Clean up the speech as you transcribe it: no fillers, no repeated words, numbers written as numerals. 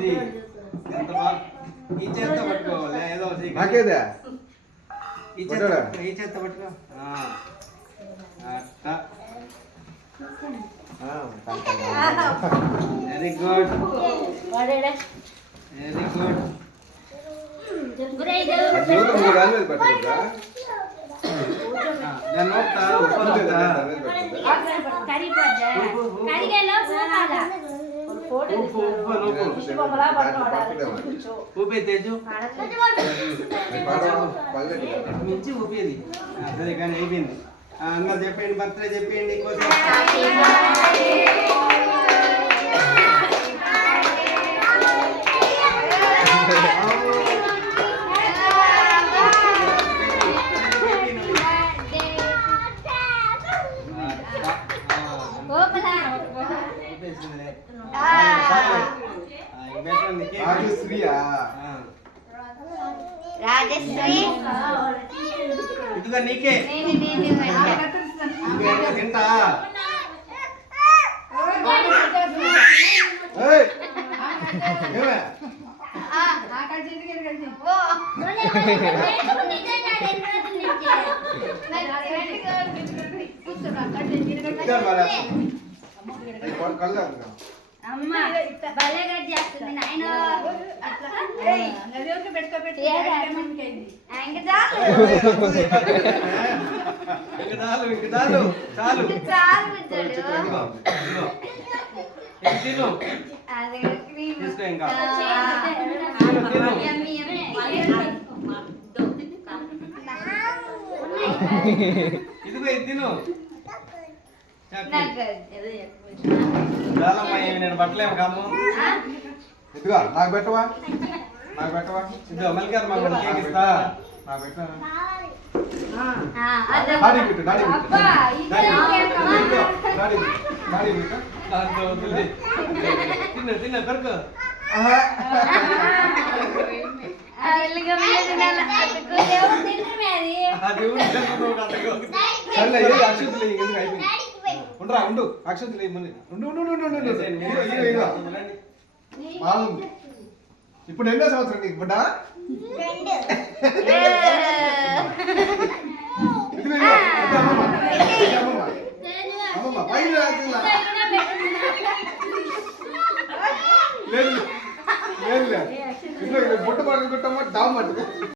ఇది ఎంత బాగా ఈ చేత పట్టుకోవాలి ఏదో నాకేదా ఈ చేత పట్టుకో అట్లా వెరీ గుడ్ వెరీ గుడ్ మించి ఊపేది సరే కానీ అయిపోయింది అందరు చెప్పండి బర్త్డే చెప్పండి రాజశ్రీ ఇదిగా నీకే తింటా అమ్మ భలే గడ్ చేస్తుంది నాయన ఇదిగో ఇది తిను నేను బట్టలేము కాము ఇదిగో నాకు పెట్టవా ఇదిగో మల్లికారు మా కేక్ ఇస్తా నాకు పెట్టా తిన్న కొరకు ఉండరా ఉండు అక్షంతలు ఇప్పుడు ఎన్నో సంవత్సరం నీకు బిడ్డ అమ్మమ్మ పైన లేదు లేదు బుట్ట పడుకుంటామా డామ్ పట్టుకో